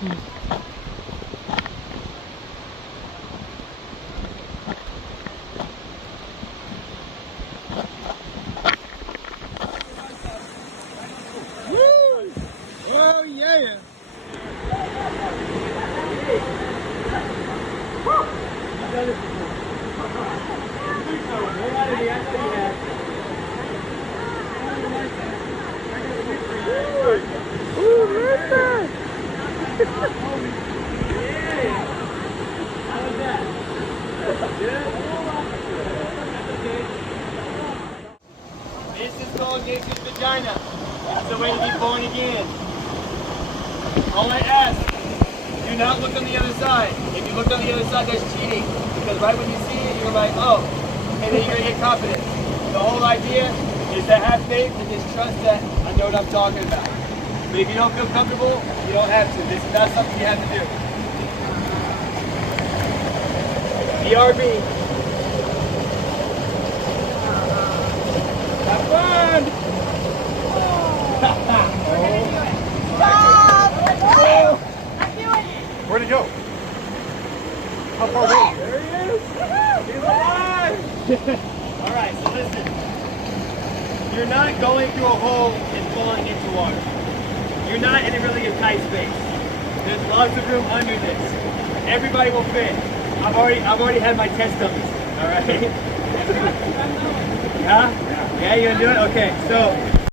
Oh yeah! This is called nature's vagina. It's the way to be born again. All I ask, do not look on the other side. If you look on the other side, that's cheating. Because right when you see it, you're like, oh, and then you're going to get confidence. The whole idea is to have faith and just trust that I know what I'm talking about. But if you don't feel comfortable, you don't have to. This is not something you have to do. BRB. Have fun! Where'd he go? How far away? There he is! He's alive! Alright, so listen. You're not going through a hole and falling into water. You're not in a really tight space. There's lots of room under this. Everybody will fit. I've already had my test dummies. Alright? Yeah? Yeah, you gonna do it? Okay, so